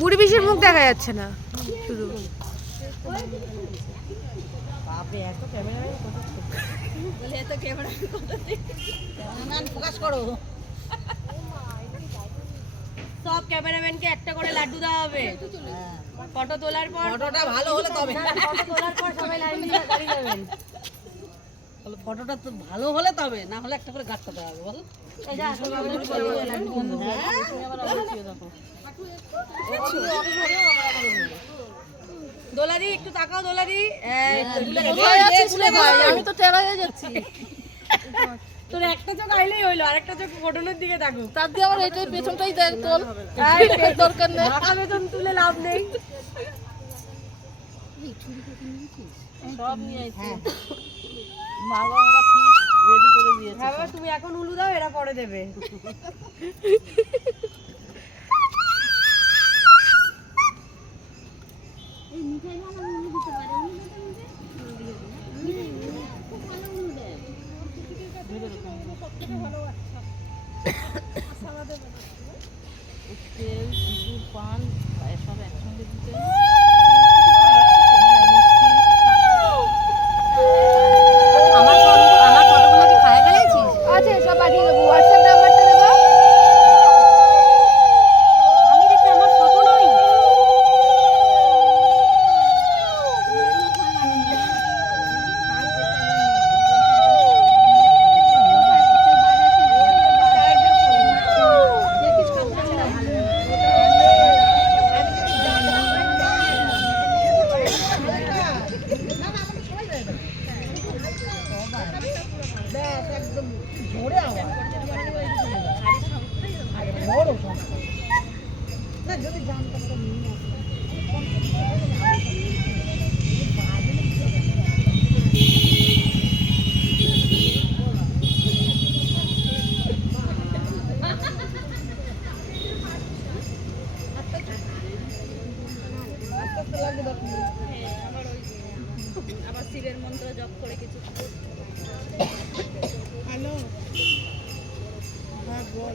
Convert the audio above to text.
বুড়ি পিসির মুখ দেখা যাচ্ছে না শুধু। সব ক্যামেরাম্যানকে একটা করে লাড্ডু দেওয়া হবে। ফটো তোলার পর ফটোটা ভালো হলে তবে ফটো তোলার পর সবাই লাইন দিয়ে দাঁড়িয়ে যাবেন। বলো ফটোটা তো ভালো হলে তবে, না হলে একটা করে গাছটা দেওয়া হবে। বলো এই যা সবাই লাড্ডু দেখো। দোলাদি একটু তাকাও, দোলাদি আমি তো টেরা হয়ে যাচ্ছি। তোর একটা চোখ আইলেই হইলো, আরেকটা চোখ ফটোনের দিকে তাকো। তার দিয়ে আবার এটাই পেছনটাই দেখ তোল, দরকার নেই, মাথা বেতন তুলে লাভ নেই। সব নিয়ে আইছি। মা বাবারা ঠিক রেডি করে দিয়েছে। হ্যাঁ বাবা, তুমি এখন উলু দাও, এরা পরে দেবে। এই মিঠাই মালা উলু দিতে পারে, উলু দিতে খুব ভালো উলু দেয়। তেল, সিঁদুর, পান সব একসঙ্গে দিতে। আমার ফটোগুলো কি খায়া গেছিস? আচ্ছা সব পাঠিয়ে দেবো, হোয়াটসঅ্যাপ নাম্বারটা দেবো। আমি দেখি আমার ফটো নই। আবার শিবের মন্ত্র জপ করে কিছু। হ্যালো, হ্যাঁ বল।